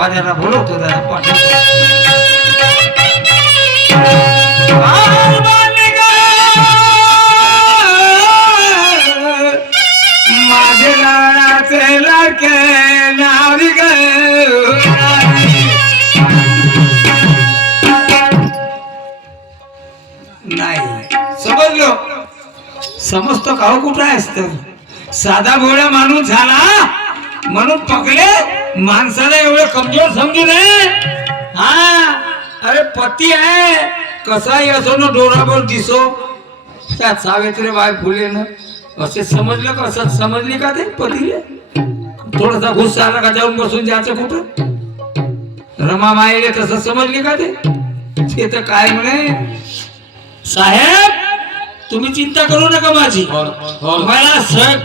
बाजारला बोलवतो दादा पाठवतो माझे लाडाचे लाडके नावी ग नाही समजलो समजतो का हो कुठं असत साधा भोळा माणूस झाला म्हणून पकडले माणसाला एवढं कमजोर समजू नये हा अरे पती आहे कसाही असो ना डोरावर दिसो त्या सावित्रीबाई फुले ना असे समजलं का असं समजली का ते पतीले थोडासा गुस्सा आला का जाऊन बसून जायचं कुठं रमामाईले तसं समजली का ते तर काय म्हणे साहेब तुम्ही चिंता करू नका माझी मला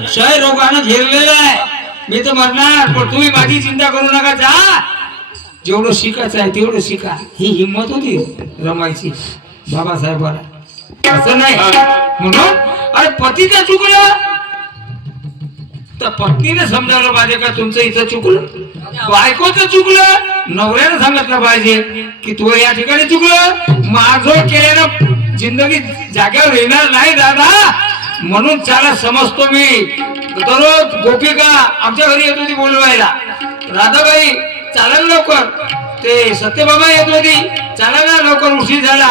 क्षय रोगानं घेरलेलं आहे मी तर म्हणणार पण तुम्ही माझी चिंता करू नका जा जेवढं शिकायचं आहे तेवढं शिका ही हिंमत होती रमायची बाबासाहेबाला असं नाही म्हणून अरे पती का चुकलं तर पत्नीने समजावलं पाहिजे का तुमचं इथं चुकलं बायकोचं चुकलं नवऱ्यानं सांगितलं पाहिजे की तू या ठिकाणी चुकलं माझं केल्यानं जिंदगी जाग्यावर येणार नाही दादा म्हणून त्याला समजतो मी दररोज गोपिका आमच्या घरी येत होती बोलवायला राधाबाई चालेल लवकर ते सत्यबाबा येत होती चालायला लवकर उशीर झाला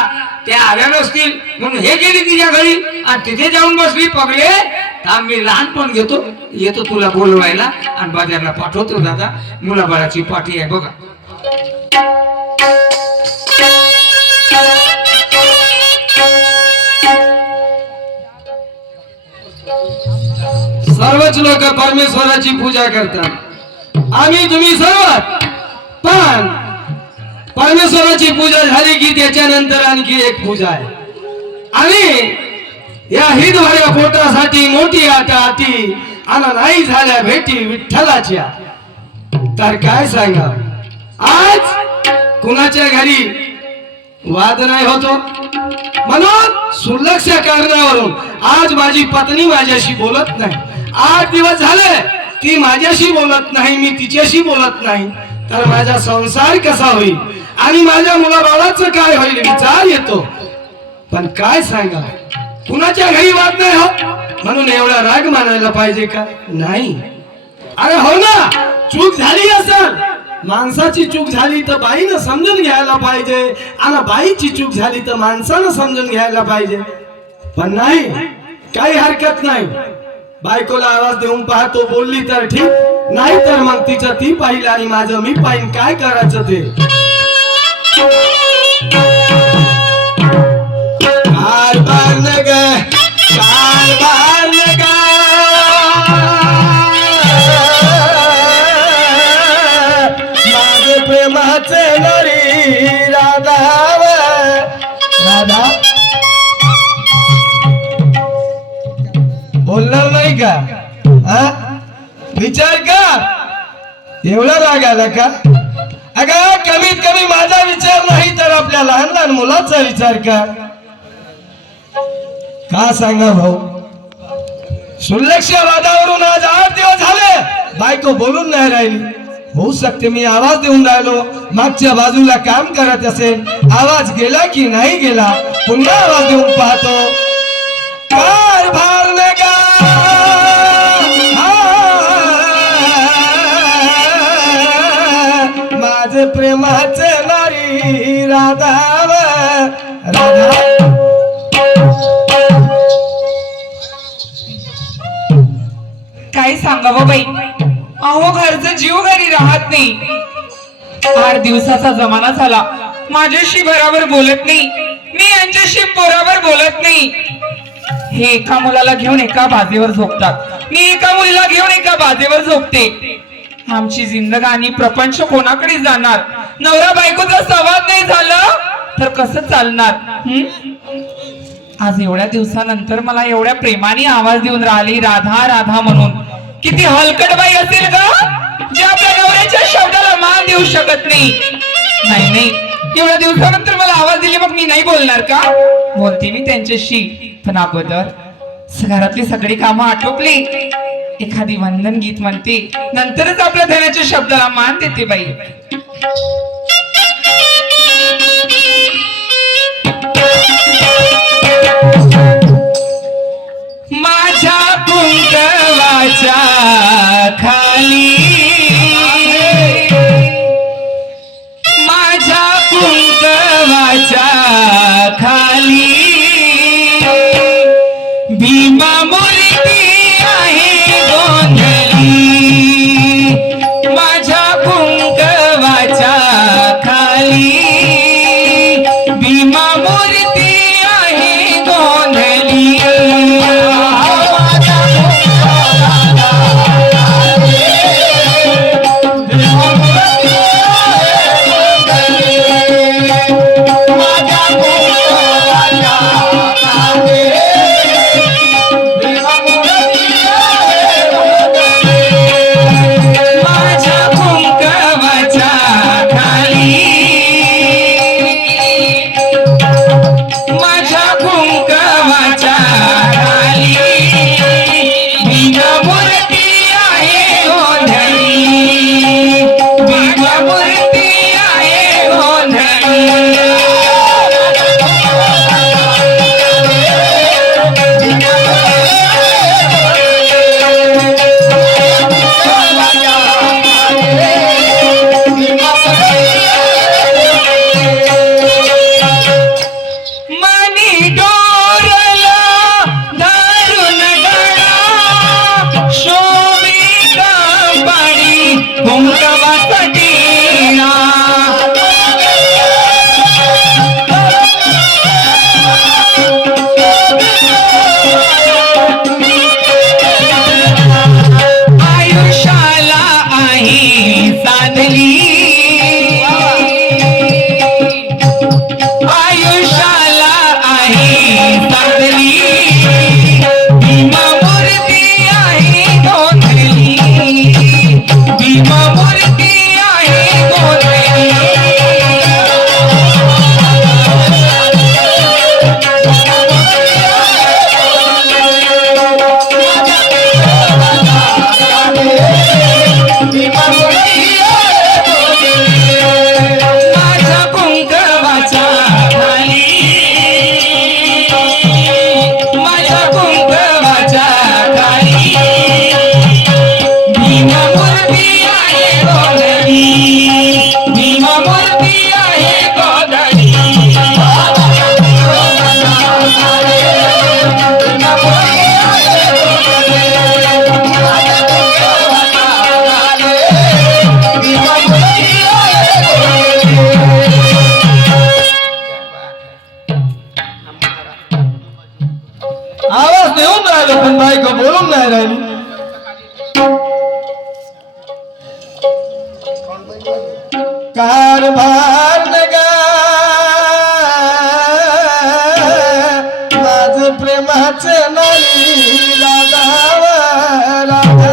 त्या आल्या नसतील म्हणून हे गेली तिच्या घरी आणि तिथे जाऊन बसली पगले थांब मी लहानपण घेतो येतो तुला बोलवायला आणि बाजारला पाठवतो दादा मुलाबाळाची पाठी आहे बघा सर्वच लोक परमेश्वराची पूजा करतात आम्ही तुम्ही सर्व पण परमेश्वराची पूजा झाली की त्याच्यानंतर आणखी एक पूजा आहे आणि या हिंदभऱ्या पोटासाठी मोठी आटी आणि नाही झाल्या भेटी विठ्ठलाच्या तर काय सांगा आज कुणाच्या घरी वाद नाही होतो म्हणून सुलक्ष कारणावरून आज माझी पत्नी माझ्याशी बोलत नाही 8 दिवस झाले ती माझ्याशी बोलत नाही मी तिच्याशी बोलत नाही तर माझा संसार कसा होईल आणि माझ्या मुलाबाळाचं काय होईल विचार येतो पण काय सांगा कुणाच्या घरी वाद नाही हो म्हणून एवढा राग मानायला पाहिजे का नाही अरे हो ना चूक झाली असेल माणसाची चूक झाली तर बाईनं समजून घ्यायला पाहिजे आणि बाईची चूक झाली तर माणसानं समजून घ्यायला पाहिजे पण नाही काही हरकत नाही बायकोला आवाज देऊन पाहतो बोलली तर ठीक नाही तर मग तिचं ती पाहिलं आणि माझं मी पाहिन काय करायचं ते कारभार न ग कारभार न ग माझे प्रेमाचे नरी राधा राधा बोलणार नाही का विचार कर एवढा राग आला का अगं कमीत कमी माझा विचार नाही तर आपल्या लहान लहान मुलाचा विचार कर का सांगा भाऊ सुलक्ष वादावरून आज 8 दिवस झाले बायको बोलून नाही राहिली होऊ शकते मी आवाज देऊन राहिलो मागच्या बाजूला काम करत असेल आवाज गेला की नाही गेला पुन्हा आवाज देऊन पाहतो कारभार न गा माझे प्रेमाचे नारी राधा राधा काय सांगावं बाई अहो घरचं जीव घरी राहत नाही 8 दिवसाचा जमाना झाला माझ्याशी बरोबर बोलत नाही मी यांच्याशी बरोबर बोलत नाही हे एका मुलाला घेऊन एका बाजेवर झोपतात मी एका मुलीला घेऊन एका बाजेवर झोपते आमची जिंदगानी प्रपंच कोणाकडे जाणार नवरा बायकोचा संवाद नाही झाला तर कसं चालणार आज एवढ्या दिवसानंतर मला एवढ्या प्रेमाने आवाज देऊन राहिली राधा राधा म्हणून किती हलकट बाई असेल का जे आपल्या नवऱ्याच्या शब्दाला मान देऊ शकत नाही नाही नाही एवढ्या दिवसानंतर मला आवाज दिली मग मी नाही बोलणार का बोलते मी त्यांच्याशी पण अगोदर घरातली सगळी कामं आटोपली एखादी वंदन गीत म्हणते नंतरच आपल्या धनाच्या शब्दाला मान देते बाई माझ्या कुंकवाच्या खाली माझ्या कुंकवाच्या खाली भीमा मूर्ती आहे गोंधळी माझ्या कुंकवाच्या खाली भीमा मूर्ती आहे गोंधळी माझ्या कुंकवाच्या खाली माझ्या कुंकवाच्या खाली भीमा मूर्ती आहे गोंधळी भीमा मूर्ती आहे गोंधळी मनी डोरला दारुण गळा शोभिका पाणी कुंकवासाठी आयुष्याला आहे साधली आयुष्याला आहे साधली भीमा मूर्ती आहे गोंधळी भीमा मूर्ती आहे गोंधळी माझ्या कुंकवाच्या खाली माझ्या कुंकवाच्या खाली भीमा मूर्ती आहे गोंधळी भीमा मूर्ती आहे गोंधळी आवाज देऊन राहिलो पण बायको बोलून नाही राहिली. कारभार नगा माझ प्रेमाचं नाही राधावा राधा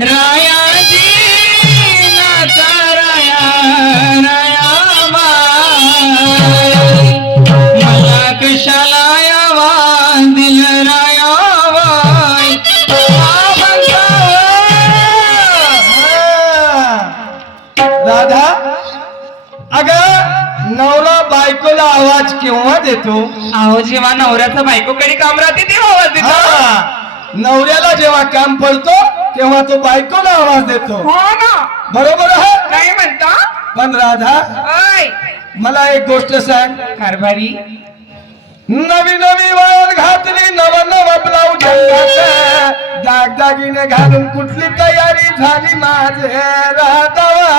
रायाजी नाचा राया राया मला कशाला यावा दिल रायावाय राधा अग नवरा बायकोला आवाज केव्हा देतो? अहो जेव्हा नवऱ्याचं बायकोकडे काम राहते तेव्हा आवाज देतो हा, नवऱ्याला जेव्हा काम पडतो तेव्हा तो बायकोला आवाज देतो. हो ना बरोबर आहे. काय म्हणता पण राधा ओय मला एक गोष्ट सांग. कारभारी नवी नवी वळण घातली नव नव ब्लाऊज दागदागिने घालून कुठली तयारी झाली माझे राधावा.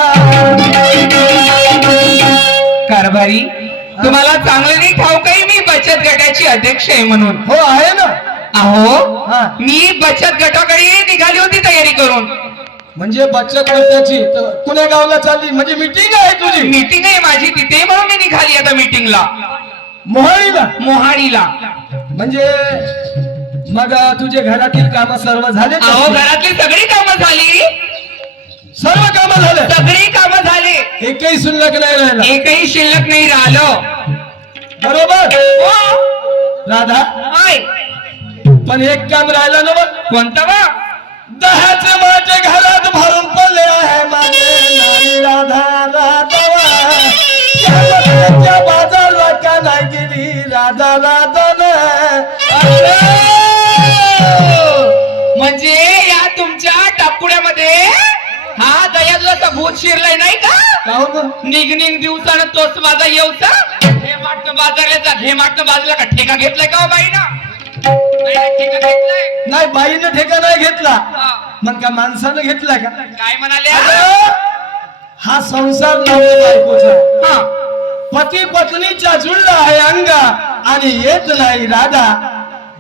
कारभारी तुम्हाला चांगलं नाही ठाऊक आहे मी बचत गटाची अध्यक्ष आहे म्हणून. हो आहे ना. अहो हा. मी बचत गटाकडे निघाली होती तयारी करून. म्हणजे बचत गटाची तर कुण्या गावला चालली? म्हणजे मीटिंग आहे तुझी? मीटिंग आहे माझी तिथे म्हणून मी निघाली आता मीटिंगला मोहाळीला. मोहाडीला. म्हणजे मग तुझे घरातील काम सर्व झाले? अहो घरातली सगळी कामं झाली सर्व काम झाले. सगळी कामं झाले एकही शिल्लक नाही राहिला. एकही शिल्लक नाही राहिलं. बरोबर हो. राधा. हा. होय पण एक काम राहिलं ना बघ. कोणतं बा दहाचे माझे घरात भरून पडले आहे माझे नारी राधा राधावा बाजारला का नाही गेली राधा राधा म्हणजे या तुमच्या टापुड्यामध्ये हा दयाचा भूत शिरलाय नाही का निघ दिवसानं तोच माझा येऊचा हे माटणं बाजारला जा हे माटणं बाजूला का ठेका घेतलाय का हो बाई ना ठेका घेतलाय नाही बाईनं ठेका नाही घेतला हा. मग का माणसानं घेतला का काय म्हणाले अगं, हा संसार नव्हे बायकोचा हा पती पत्नीच्या जुळला आहे अंग आणि येत नाही राधा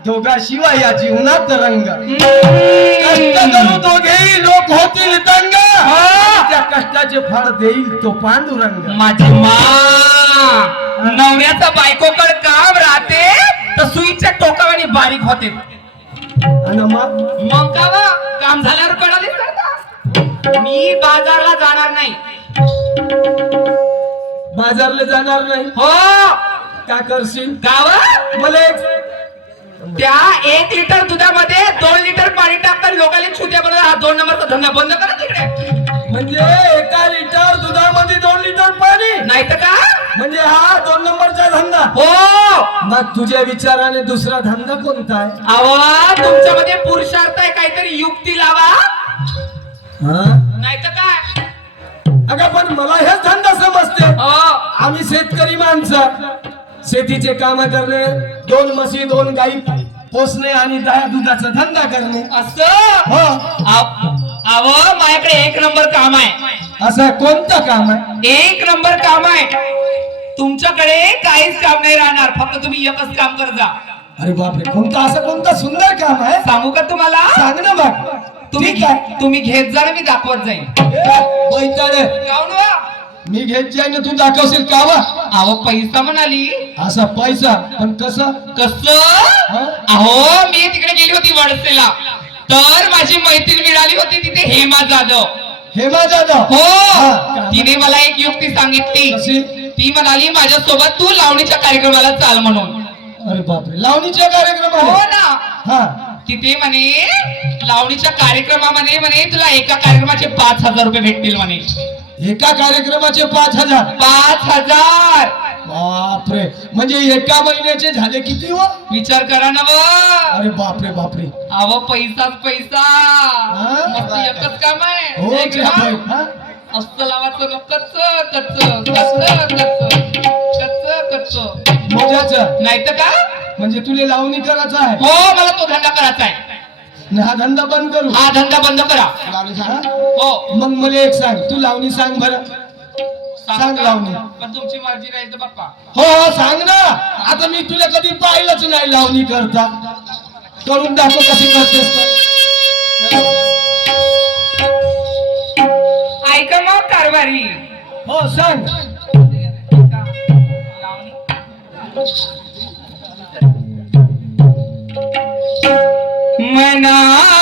दोघा शिवाय या जीवनात रंग कष्ट करू दोघेही लोक होतील दंग त्या कष्टाचे फळ देईल तो पांडुरंग माझी मा नवऱ्याचा बायकोकडे काम राहते तर सुईच्या टोकावाने बारीक होते आणि मग का वा? काम झाल्यावर कळाले करता मी बाजारला जाणार नाही बाजारला जाणार नाही हो का करशील गावात मला एक त्या 1 लिटर दुधामध्ये 2 लिटर पाणी टाकतात लोकांनी छुट्या बनवतात हा 2 नंबरचा धंदा बंद करा तिकडे म्हणजे 1 लिटर दुधामध्ये 2 लिटर पाणी नाही तर का म्हणजे हा 2 नंबरचा धंदा हो मग तुझ्या विचाराने दुसरा धंदा कोणता आहे आवा तुमच्यामध्ये पुरुषार्थ आहे काहीतरी युक्ती लावा नाही तर काय अगं पण मला हेच धंदा समजते हो आम्ही शेतकरी माणसं शेतीचे काम करणे 2 म्हशी 2 गाई पोसणे आणि दुधाचा धंदा करणे असं हो अव माझ्याकडे 1 नंबर काम आहे असं कोणतं काम आहे 1 नंबर काम आहे तुमच्याकडे काहीच काम नाही राहणार फक्त तुम्ही एकच काम कर जा अरे बापरे कोणतं सुंदर काम आहे सांगू का तुम्हाला सांग ना मग तुम्ही ठीक आहे तुम्ही घेत जा ना मी दाखवत जाईन बैताडे काहून वा? मी घेत जाईन तू दाखवशील का वा अहो पैसा म्हणाली असा पैसा पण कसं कस हा? अहो मी तिकडे गेली होती वडसेला तर माझी मैत्रीण मिळाली होती तिथे हेमा जाधव हेमा जाधव हो हा. तिने मला एक युक्ती सांगितली कशी ती म्हणाली माझ्या सोबत तू लावणीच्या कार्यक्रमाला चाल म्हणून अरे बापरे लावणीच्या हो कार्यक्रमाला ना हा तिथे म्हणे लावणीच्या कार्यक्रमामध्ये म्हणे तुला एका कार्यक्रमाचे 5,000 रुपये भेटतील म्हणे एका कार्यक्रमाचे 5,000 5,000 बापरे म्हणजे एका महिन्याचे झाले किती व विचार करा ना व अरे बापरे बापरे अहो पैसाच पैसा मस्त एकच काम हो आहे जे बाई, हा? असं लावायचं ना कच्च कच्च कच्च कच्च कच्च कच्च मजाचं नाही तर का म्हणजे तुला लावणी करायचा आहे हो मला तो धंदा करायचा आहे आणि हा धंदा बंद करू हा धंदा बंद करा हा? हो मग मला एक सांग तू लावणी सांग बरं सांग लावणी पण तुमची मर्जी राहील तर बाप्पा हो हो सांग ना आता मी तुला कधी पाहिलंच नाही लावणी करता करून दाखव कशी करतेस तर. ऐका मग कारभारी हो सांग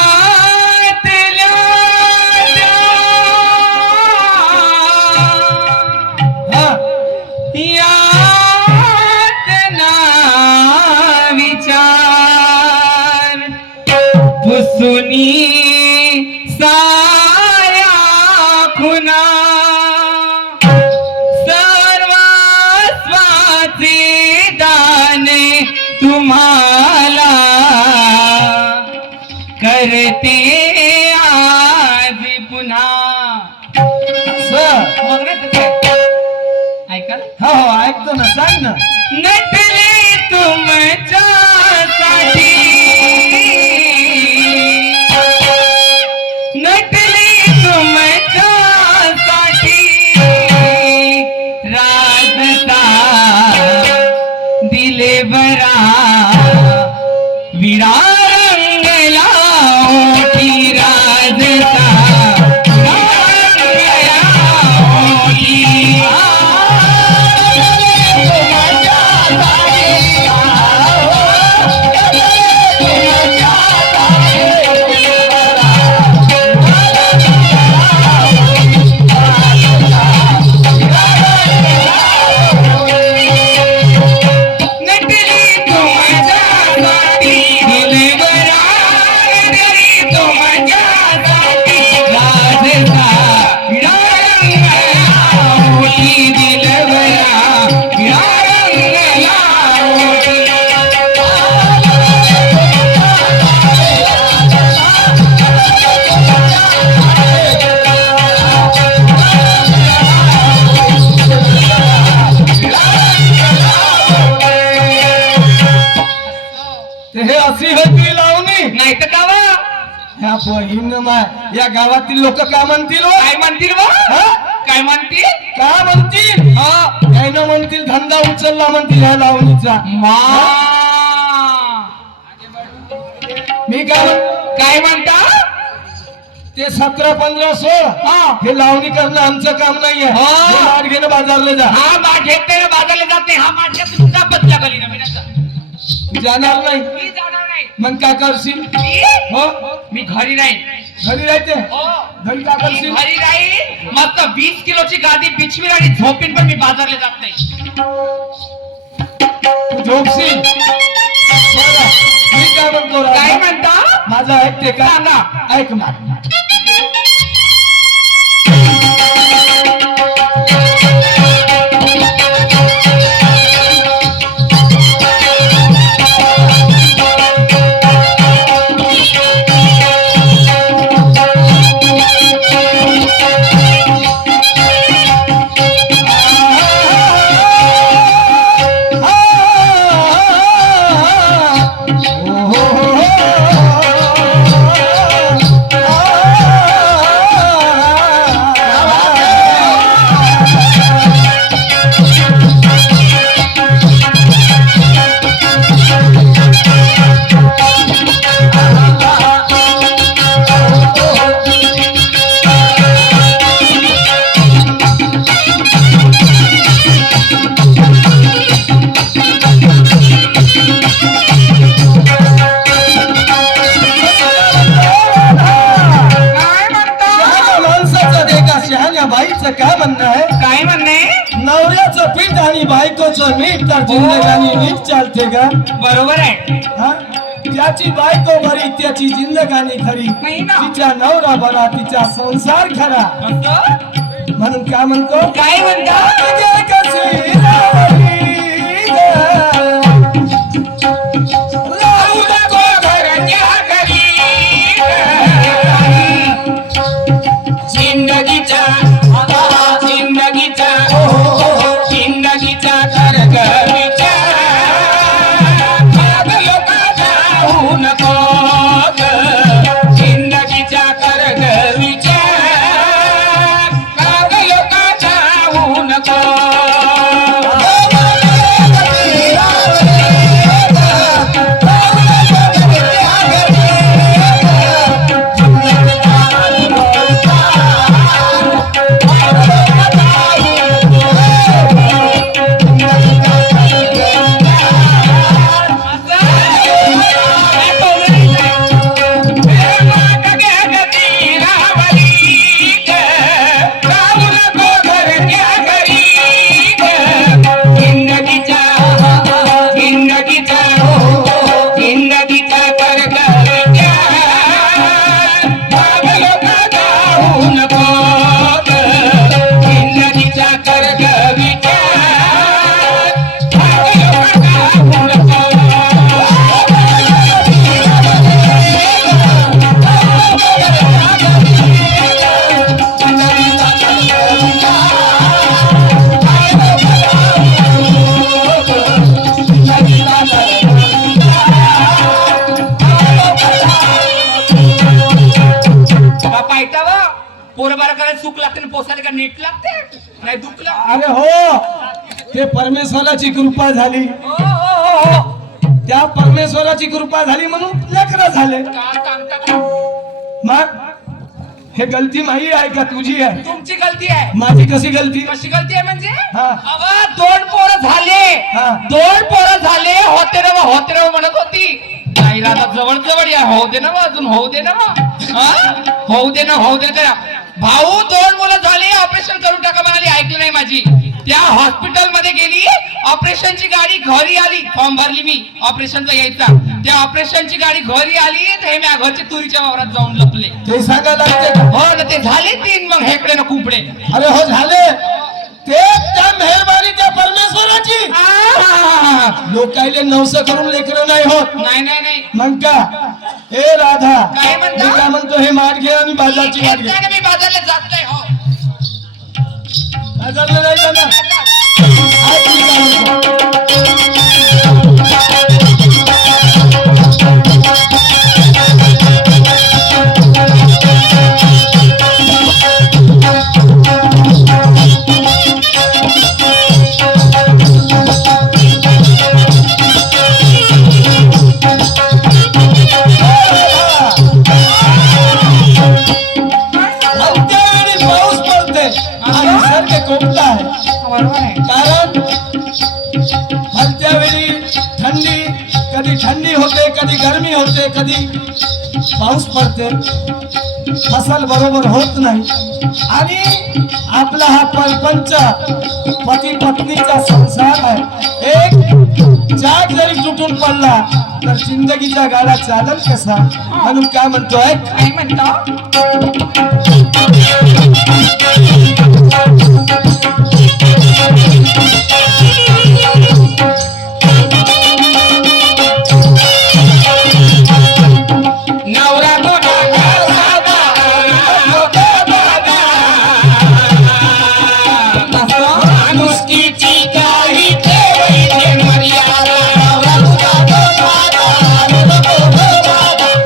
मनातल्या हा यातना विचार पुसुनी साया खुना सर्वस्वाचे दाने तुम्हाला करते आज पुन्हा सर मग नाही तर काय? ऐका हो हो ऐकतो ना सांग ना नटले तुमच्यासाठी नटले तुमच्यासाठी राजता दिले बरा विरा रंगला ओठी राजता रंगला ओठी. नटली तुमच्यासाठी ते हे अशी होती लावणी नाही तर का वा? ह्या बहीण माय या गावातील लोक काय म्हणतील हो? काय म्हणतील वा? हा? काय म्हणतील? काय म्हणतील हा. त्यानं म्हणतील धंदा उचलला म्हणतील ह्या लावणीचा मा मी काय म्हणता? ते 17-15 16 हा. हे लावणी करणं आमचं काम नाहीये हा. हे माठ घेणं बाजारला जा हा माठ घेते बाजारला जाते हा माठ घेते तुमचा बदला गली नवीनचा. तू जाणार नाही मी जाणार नाही. मग काय करशील मी? हो मी घरी राहीन. घरी राहते हो. घरी काय मी करशील घरी राहीन मस्त 20 किलोची गादी बिछवीन आणि झोपीन पण मी बाजारला जात नाही. तू झोपशील बरं. मी काय म्हणतो काय राजा? म्हणता? माझं ऐकते का सांगा. ऐक मार काय म्हणता? शहाण्या माणसाचं दे का शहाण्या बाईचं काय म्हणणं आहे काय म्हणणे? नवऱ्याचं पीठ आणि बायकोचं मीठ तर जिंदगानी नीट चालते का बरोबर आहे. हा? त्याची बायको बरी त्याची जिंदगानी खरी नाही ना. तिचा नवरा बरा तिचा संसार खरा म्हणतो? म्हणून काय म्हणतो काय म्हणता? तुझे कशी राहिली ग? राहू नको घरच्या घरी. जिंदगीचा जिंदगीचा जिंदगीचा कर ग विचार. मग लोकांचा होऊ नको ग. जिंदगीचा कर ग विचार. मग लोकांचा होऊ नको. पोरबारा करायला चूक लागते ना पोसायला का नीट लागते नाही दुखला. अरे हो ते परमेश्वराची कृपा झाली हो हो हो हो. त्या परमेश्वराची कृपा झाली म्हणून लेकरं झाले का सांगता का? मग हे गलती माही आहे का तुझी आहे तुमची गलती आहे. माझी कशी गलती कशी गलती आहे म्हणजे? हा. अवा 2 पोरं झाले. हा. 2 पोरं झाले होते ना म्हणत होती. नाही राधा जवळ जवळ या होऊ दे ना मग, अजून होऊ दे ना मग. हा? होऊ दे ना भाऊ 2 मुलं झाली ऑपरेशन करून टाका म्हणाली. ऐकली नाही माझी. त्या हॉस्पिटल मध्ये गेली ऑपरेशनची गाडी घरी आली. फॉर्म भरली मी ऑपरेशनचा यायचा. त्या ऑपरेशनची गाडी घरी आली तर हे मी घरच्या तुरीच्या वावरात जाऊन लपले. ते सांगायला लागते का? हो ना ते झाले 3 मग हेकडे ना कुपडे. अरे हो झाले ते त्या मेहरबानी त्या परमेश्वराची लोकायले नवस करून लेकरं नाही होत नाही नाही नाही मग का ए राधा काय म्हणता? मी काय म्हणतो हे माठ घे आणि बाजारची वाट घे घेतल्याने मी बाजारला जात नाही हो. बाजारला नाही जाणार आज मी काय म्हणतो थंडी होते, कधी गरमी होते, कधी पाऊस पडते, फसल बरोबर होत नाही आणि आपला हा परपंच पती पत्नीचा संसार आहे. एक जाग जरी तुटून पडला तर जिंदगीचा गाडा चालल कसा? म्हणून काय म्हणतोय, काय म्हणता? नवरा माणुसकीची काही ठेवायची मर्यादा. नवरा तुझा साधा नको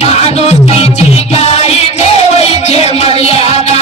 माणुसकीची काही ठेवायची मर्यादा.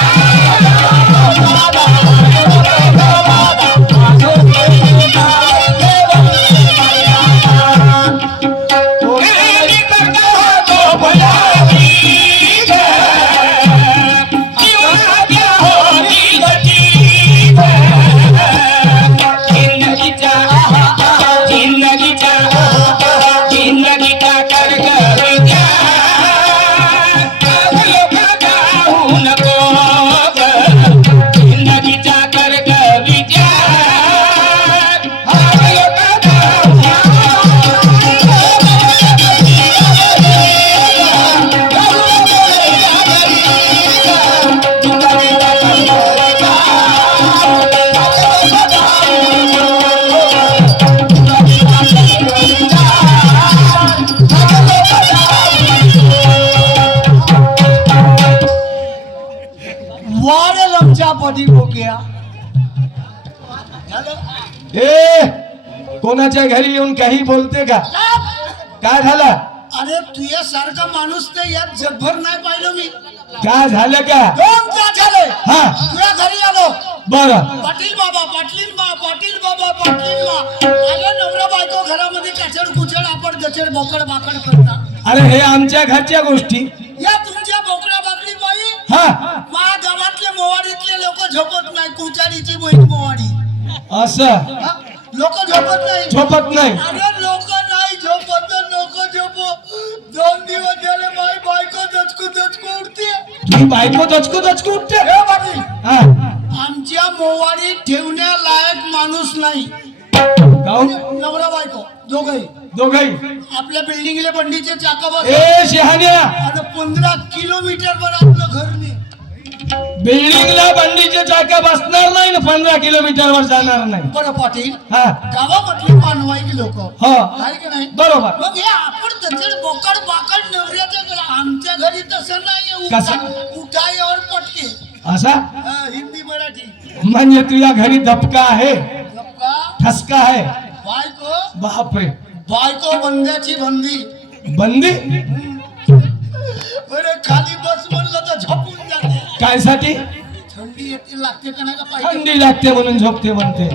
वाढेल आमच्या पती बोक्या. ए कोणाच्या घरी येऊन काही बोलते का? काय झालं? अरे तुझ्यासारखा माणूस तर यात जगभर नाही पाहिलं मी. काय झालं का? 2 तास झाले हा तुझ्या घरी आलो. बरं, पाटील बाबा पाटील बाबा पाटील माझ्या नवरा बायको घरामध्ये कचड कुचड आपण गचड बोकड बाकड करता. अरे हे आमच्या घरच्या गोष्टी. या तुमच्या बोकडा बाकडी बाई हा मा गावातले मोवाडीतले लोक झोपत नाही. कुचाडीची बहीण मोवाडी असं लोक झोपत नाही. झोपत नाही. अरे लोक नाही झोपत नको झोपो. 2 दिवस झाले माई बायको दचकू दचकू उठते. तुम्ही बायको दचकू दचकू उठते. हे पाटील हा आमच्या मोवाडीत ठेवण्यालायक माणूस नाही. काहून? नवरा बायको दोघही दोघही. आपल्या बिल्डिंगले बंडीचे चाका बस. ए शहाण्या, आता 15 किलोमीटर वर आपलं घर नाही. बिल्डिंगला बंडीचे चाका बसणार नाही ना, 15 किलोमीटर वर जाणार नाही. बरं पाटील हा गावामधली मानवाई लोक हो आहे की नाही? बरोबर. मग हे आपण तसं बोकड बाकड नवऱ्याच्या घरी. आमच्या घरी तसं नाही. कसं? उठायावर पटके. असा हिंदी मराठी म्हणजे तुझ्या घरी धपका आहे, लोका ठसका आहे. बायको बापरे, बायको बंद्याची बंदी. बंदी बरं खाली बस म्हणलं तर झोपून जाते. काय साठी? थंडी येते लागते का नाही का पाहिजे. थंडी लागते म्हणून झोपते म्हणते.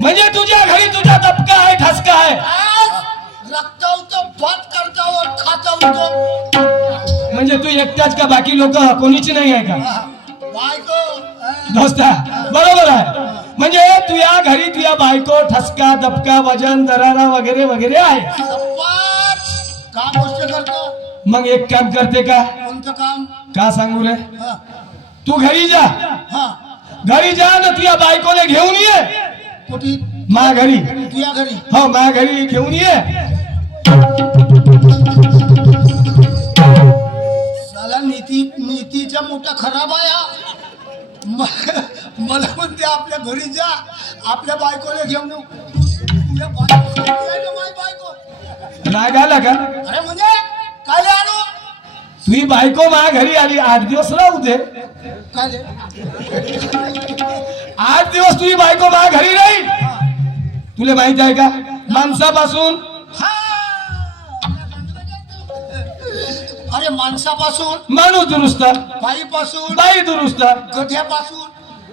म्हणजे तुझ्या घरी तुझा धपका आहे, ठसका आहे. आज रक्ता होतं भात करता और खाता होतो. म्हणजे तू एकटाच का, बाकी लोक कोणीच नाही आहे का? बायको दोस्ता बरोबर आहे. म्हणजे तुझ्या घरी तुझ्या बायको ठसका धपका वजन दरारा वगैरे वगैरे आहे. सपाट काम गोष्ट करतो. मग एक काम करते का? कोणतं काम? का सांगू रे? हा तू घरी जा, हा घरी जा ना तुझ्या बायकोला घेऊन ये. कुठे? मा घरी. तुझ्या घरी. हो मा घरी घेऊन ये. साला नीतीचा मोठा खराब आहे हा. मला म्हणते आपल्या घरी जा, आपल्या बायकोला घेऊन येऊ. तुझ्या बायको आहे ना माझी बायको. राग आला का? अरे म्हणजे काय आलो? तुझी बायको मा घरी आली, 8 दिवस राहू दे. काय रे? 8 दिवस तुझी बायको मा घरी राहील. तुला माहित आहे का, माणसापासून हा. अरे माणसापासून, माणूस दुरुस्त, बाईपासून, बाई दुरुस्त. गध्यापासून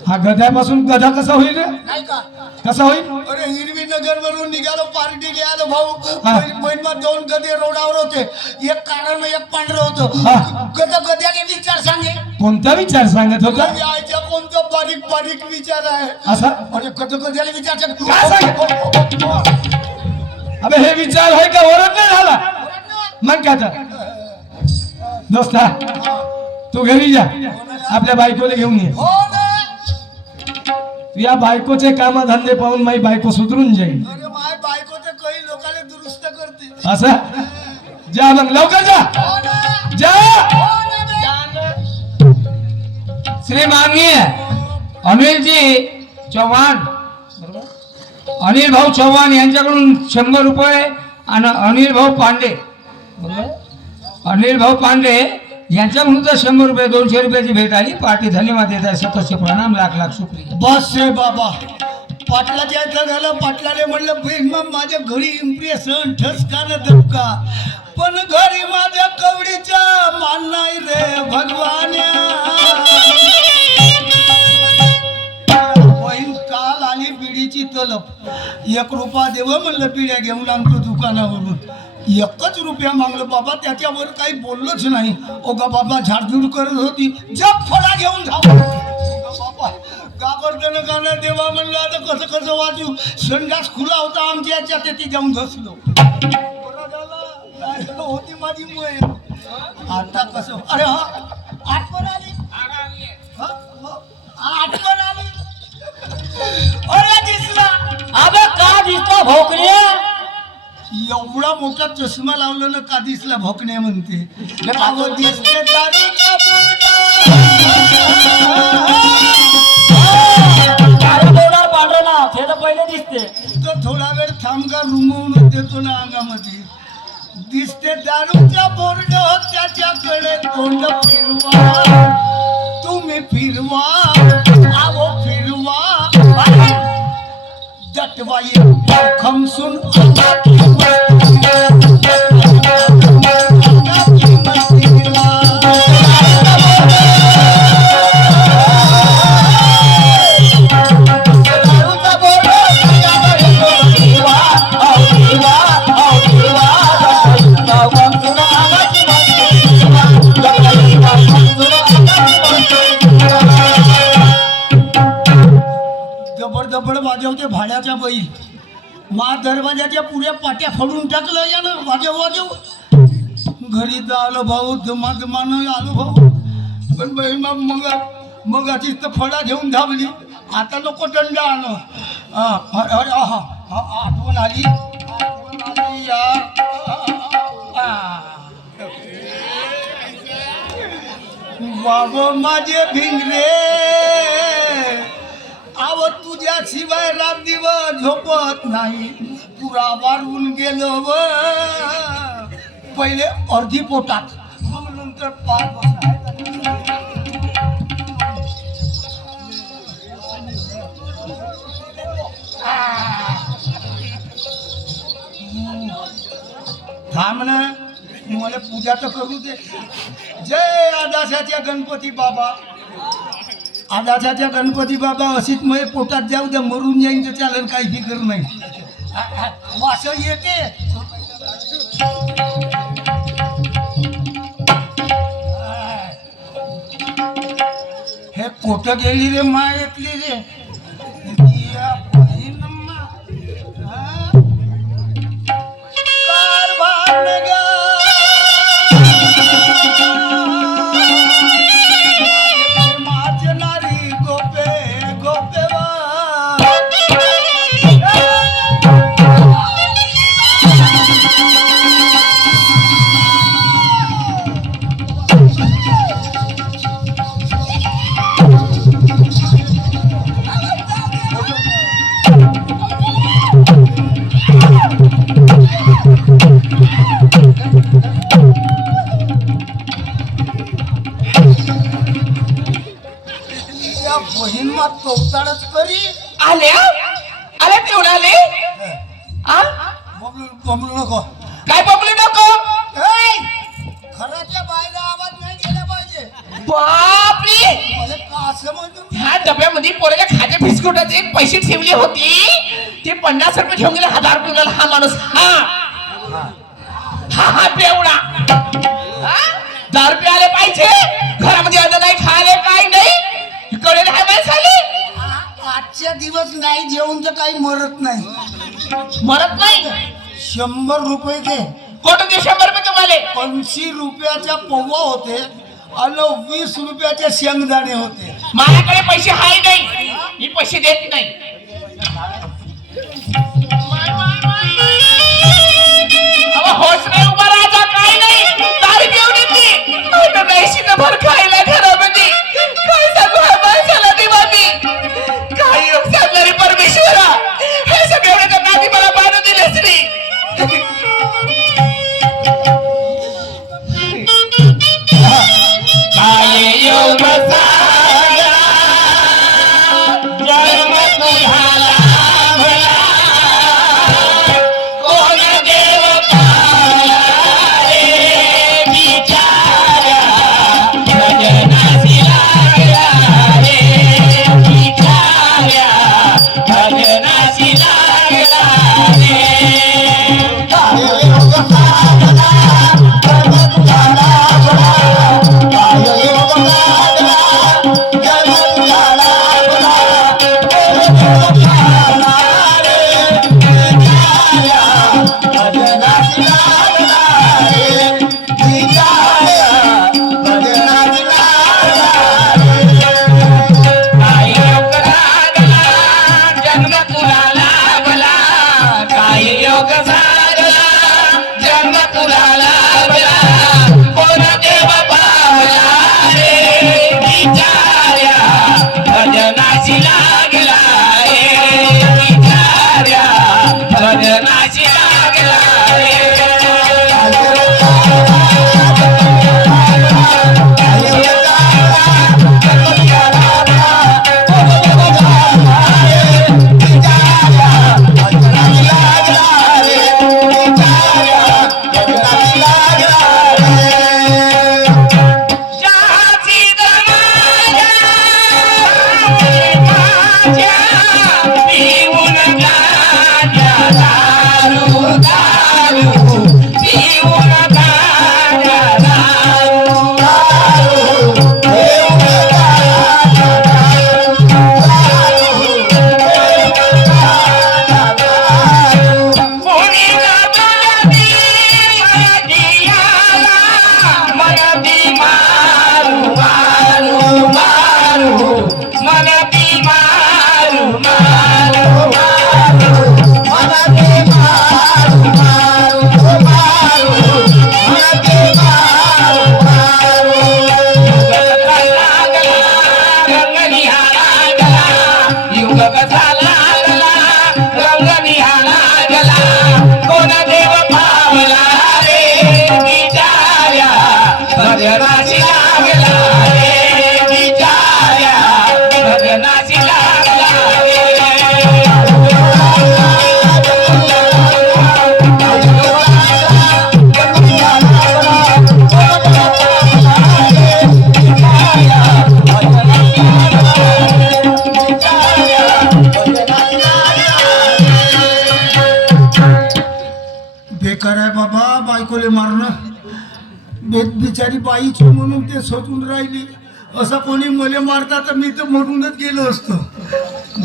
हा गध्यापासून गधा कसा होईल रे? नाही का कसा होईल? अरे हिरवी नगर वरून निघालो पार्टीला आलो भाऊ हा. महिन्यात 2 गधे रोडावर होते एक काळं एक पांढरं होतं हा. गध्याने विचार सांगे कोणता विचार सांगत होता? आईच्या कोणता बारीक बारीक विचार आहे असा अरे गध्याला विचार सांग काय सांग? अबे हे विचार होय का ओरड नाही झाला मग काय तर दोस्ता तू घरी जा आपल्या बायकोला घेऊन ये हो ना या बायकोचे काम धंदे पाहून माझी बायको सुधरून जाईल अरे माय बायको तर काही लोकांना दुरुस्त करते असं जा मग लवकर जा हो ना जा हो ना बे. श्री माननीय अनिलजी चव्हाण अनिल भाऊ चव्हाण यांच्याकडून 100 रुपये आणि अनिल भाऊ पांडे अनिल भाऊ पांडे यांच्याकडून तर 100 रुपये 200 रुपयाची भेट आली पार्टी धन्यवाद देत आहे सततचे प्रणाम लाख लाख शुक्रिया बस रे बाबा पाटलाच्या इथलं झालं पाटलाने म्हणलं बहीण मग माझ्या घरी इम्प्रेशन ठसकानं धपका पण घरी माझ्या कवडीचा मान नाही रे भगवान्या बहीण काल आली बिडीची तलप 1 रुपया देव म्हणलं पिढ्या घेऊन आणतो दुकानावरून 1 रुपया मागलं बाबा त्याच्यावर काही बोललोच नाही ओगा बाबा झाडझूड करत होती जप फळा घेऊन धाव बाबा गाबरदन गाणं देवा म्हणलं आता कसं कसं वाचू संडास खुला होता आमच्या याच्यात ती जाऊन धसलो बरं झालं, नाही झालं, होती माझी मुळे आता कसं अरे हा आठवण आली हा, हा, आठवण आली अरे दिसला अबे का दिसतो भोकऱ्या एवढा मोठा चष्मा लावला ना का दिसला भोकण्या म्हणते अहो, दिसते दारूचा बोर्डावर पांढरं नाव ते तर पहिले दिसते तर थोडा वेळ थांब का रुमवून देतो ना अंगामध्ये दिसते दारूचा बोर्ड त्याच्याकडे तोंड फिरवा तुम्ही फिरवा आवो फिरवा जटवाई खमसून दबड वाजवते भाड्याच्या बैल मा दरवाजाच्या पुऱ्या पाट्या फोडून टाकलं या ना वाजव वाजव घरी तर आलो भाऊ धमाधमानं आलो भाऊ पण बहीण मग अशीच तर फळा घेऊन धावली आता नको दंड आलो अरे आठवण आली यार बाबा माझे भिंगरे आव तुझ्या शिवाय रात दिवस झोपत नाही पुरा वारून गेलो व पहिले अर्धी पोटात मग नंतर पाच थांब ना मला पूजा तर करू दे जय आदाशाच्या गणपती बाबा आदाशाच्या गणपती बाबा अशीच मग पोटात जाऊ दे मरून जाईन तर चालेल काही फिकर नाही वास येते हे कोट गेली रे मायतली रे या बहिणम्मा. हा? कारभार नगा. माझनारी गोपे गोपेवा या बहीण मा चौताळच करी आल्या आल्या ठेवून आले आ? बमलू नको काय बबली नको ए! घराच्या बाहेर आवाज नाही गेला पाहिजे बापरे मला का असं म्हणून ह्या डब्यामध्ये पोराच्या खाजे बिस्कुटाचे पैसे ठेवले होते ते 50 रुपये घेऊन गेले 1000 रुपये घेऊन हा माणूस हा हा हा बेवडा हा? 10 रुपये आले पाहिजे घरामध्ये अन्न नाही खाले काय नाही कळेल हाय माणसाले आजच्या दिवस नाही जेवून तर काही मरत नाही. मरत नाही 100 रुपये घे. कोण ते 100 रुपये तुम्हाला 80 रुपयाच्या पोवा होते आणि 20 रुपयाचे शेंगदाणे होते. माझ्याकडे पैसे हाय नाही मी पैसे देत नाही अहो, होश नाही उभा राहायचा काय नाही दारू घेऊन येते पैसे न भर खायला घरामध्ये काय सांगू ह्या माणसाला देवा मी काही योग सांगणारी परमेश्वरा हे सगळे एवढे तर नादी मला बांधून दिलेच नाही काय योग सागा जन्म तुझाला भला कोण देव पाला रे बिचारा भजनासी लागला रे बिचारा भजनासी लागला काय योग साधला जन्म तुला लाभला काय योग साधला जन्म तुला लाभला कोण देव पावला रे बिचाऱ्या भजनाची लागला रे बिचाऱ्या भजनाची लागला रे शहाची दमाया माझ्या पिऊन गाजा दारू दारू पिऊन गाजा दारू कोणी गावाला मराठी मारू मारू मारू मराठी मारू मारू मारू मराठी मारू मारू मारू मराठी मारू मारू लागला रंग निहाळा युग कसा लागला रंग निहाळा गला कोण देव पावला रे बिचाऱ्या भजनाची लागला रे बिचाऱ्या भजनाची लागला बेकार आहे बाबा बायकोले मारणं. बिचारी बाईची म्हणून ते सोडून राहिली. असं कोणी मले मारता तर मी तर मरूनच गेलो असतो.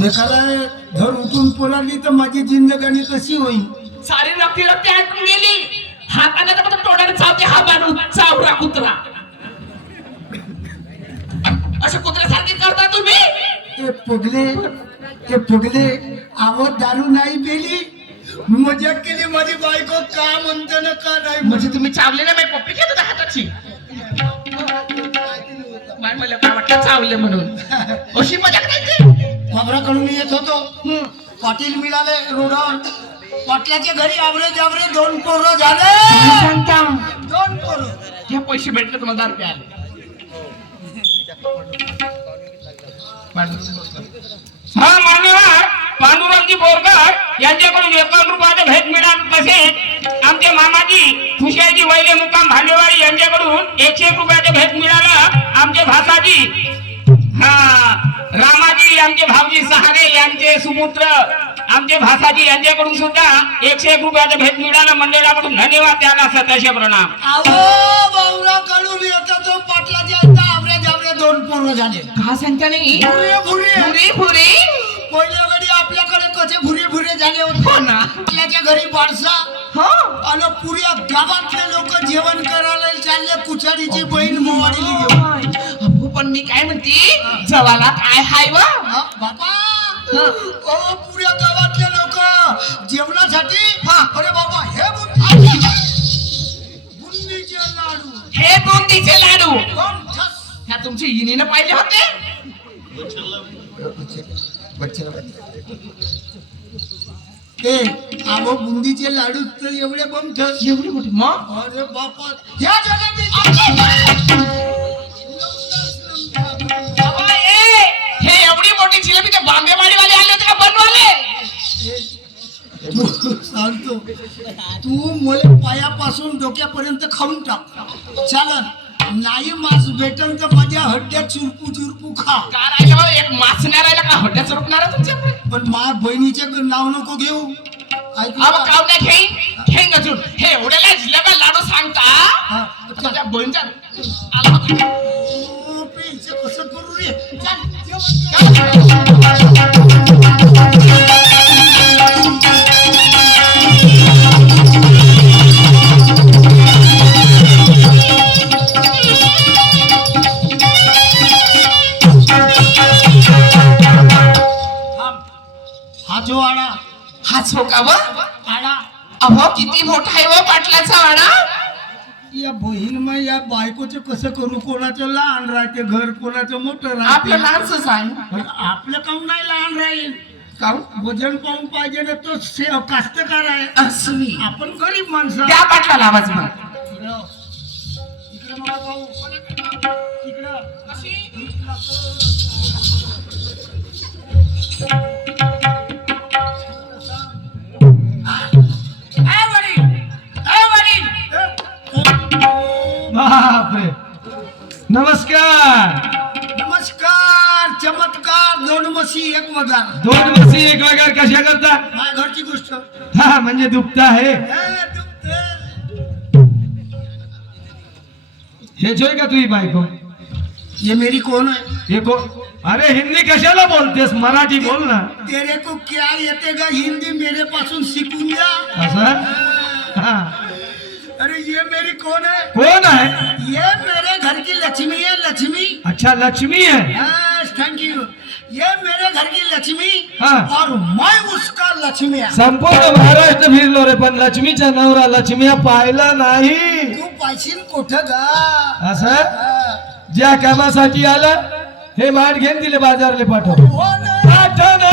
बेकार आहे. धर उठून पोराली तर माझी जिंदगानी कशी होईल. सारी रक्ती रक्ती ऐकून गेली हाताने तर तोंडाने चावते हा बाणू चावरा कुत्रा अशा कुत्र्यासारखी करता तुम्ही ते पगले आवत दारू नाही पेली मजाक केली माझी बायको का म्हणते ना का नाही म्हणजे तुम्ही चावले ना माझी पप्पी घेत होता हाताची मला काय वाटलं चावले म्हणून अशी मजा करायची बाबराकडून येत होतो. पाटील मिळाले रोडावर. पाटलाच्या घरी आवरे 2 पोरं झाले. 2 पोरं. हे पैसे भेटले तुम्हाला 10 रुपये आले हा मान्यवर पांडुरंगजी बोरकर यांच्याकडून 51 रुपयाचे भेट मिळाले. तसेच आमचे मामाजी खुशाजी वैले मुकाम भांडेवाडी यांच्याकडून 101 रुपयाचे भेट मिळालं. आमचे भासाजी हा रामाजी आमचे सुपुत्र आमचे भासाजी यांच्याकडून सुद्धा 101 रुपयाचं भेट मिळालं मंडळाकडून धन्यवाद त्याला सतशे प्रणाम. अहो बावरा काढून येता तो पाटलाच्या इथं आवऱ्या जावऱ्या 2 पोरं झाले. का सांगता नाही भुरे भुरे पुरे पुरे पहिल्या वेळी आपल्याकडे कसे भुरे भुरे झाले होते ना. आपल्याच्या घरी बारसा हा आणि पुऱ्या गावातले लोक जेवण करायला चालले. कुचाडीची बहीण मोवाडीली घेऊन. अहो पण मी काय म्हणते जवाला काय हाय वा हा, बाबा ओ पुऱ्या गावातले लोक जेवणासाठी अरे बाबा हे बुंदीचे लाडू हे बुंदीचे लाडू कोण ठस. ह्या तुमची इनीनं पाहिले होते. ए आवो बुंदीचे लाडू तर एवढे बम ठस. एवढी मोठी मग अरे बापा ह्या जगात बाबा, ए, हे एवढी मोठी जिलेबी ते बांबे वाले आले होते का बनवाले. सांगतो तू मला पायापासून डोक्यापर्यंत खाऊन टाक चालन. नाही मांस भेटन तर माझ्या हड्ड्यात चुरपू चुरपू खा. का राहिलं बाबा एक मासण्या राहिला का हड्ड्या चुरपणार तुमच्याकडे. पण मा बहिणीचे नाव नको घेऊ. ऐकलं अहो का? काव नाही घेईन अजून हे एवढ्याला जिलेबी लाडू सांगता हा, तुझ्या बहिणीचा आला होता. ओ, पेंचं कसं करू रे. चल, जेवण कर. हा जो आडा हा छोका व आडा अहो किती मोठा आहे व पाटलाचा वाडा. या बहीण मग या बायकोचं कसं करू. कोणाचं लहान राहते घर कोणाचं मोठं आपलं राहते. लहानच आहे पण आपलं काऊन नाही लहान राहील. काऊ वजन पाहून पाहिजे ना तो कास्तकार आहे. असवी आपण गरीब माणसं. त्या पाटलाला आवाज मग इकडं मला पाहू. इकडं बापरे. नमस्कार. नमस्कार. चमत्कार. 2 म्हशी 1 मजार. 2 म्हशी 1 वगैरे कशा करता. माझ्या घरची गोष्ट. हा म्हणजे दुखता आहे. हे जोय का तुझी बायको. ये मेरी कौन है. हे को अरे हिंदी कशाला बोलतेस मराठी बोल ना. तेरे को क्या येतेगा हिंदी मेरे पासून शिकून घ्या. असं हा. अरे ये मेरी कौन है. कोण आहे. ये मेरे घर की लक्ष्मी है. लक्ष्मी. अच्छा लक्ष्मी है. Thank you. ये मेरे घर की लक्ष्मी हाँ। और मैं उसका लक्ष्मी है. संपूर्ण महाराष्ट्र फिरलो रे पण लक्ष्मीचा नवरा लक्ष्मीया पाहिला नाही. तू पायशील कुठं गा. असं ज्या कामासाठी आला हे माठ घेऊन दिले बाजारले पाठव. हो ना. पाठव ना.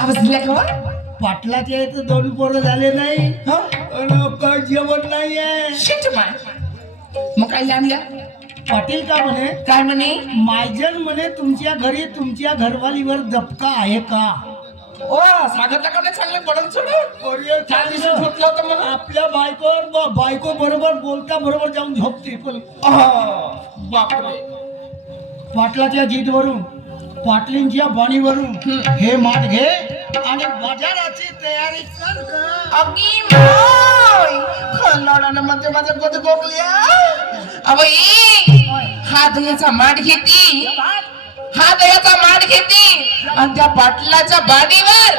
आवाज दिला का व? पाटलाच्या इथं 2 पोरं झाले नाही. अन काय जेवण नाही आहे. शिट माय. मग काय आणल्या पाटील का म्हणे. काय म्हणे मायजन म्हणे तुमच्या घरी तुमच्या घरवालीवर दबका आहे का. ओ सांगितलं का नाही चांगले पडून सोडून अरे त्या दिवशी झोपलं होतं मला. आपल्या बायको बरोबर बोलता बरोबर जाऊन झोपते. पण बापरे. पाटलाच्या जीतवरून पाटलींच्या बाणीवरून हे माठ घे आणि बाजाराची तयारी कर ग. अगदी माय खल्लाडानं मध्ये माझं गोद गोकल्या. अबई हा दह्याचा माठ घेती. हा दह्याचा माठ घेती आणि त्या पाटलाच्या बाणीवर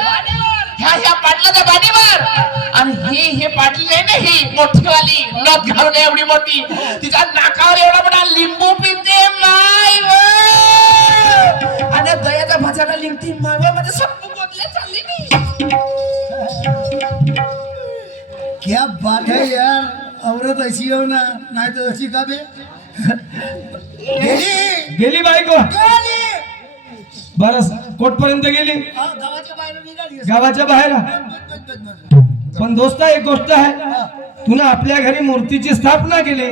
ह्या पाटलाच्या बाणीवर आणि हे पाटली आहे ना ही मोठीवाली नथ घालून एवढी मोठी तिच्या नाकावर एवढा मोठा लिंबू पिते माय व आणि दह्याच्या भाज्याला लिंगती माय व माझ्या सप्पू गोदल्या चालली मी. क्या बात है यार. औरत अशी हो ना नाही तर अशी का बे. गेली. गेली बायको. गेली. बरं कोटपर्यंत गेली. गावाच्या बाहेर निघाली. गावाच्या बाहेर. पण दोस्ता एक गोष्ट आहे तुला आपल्या घरी मूर्तीची स्थापना केली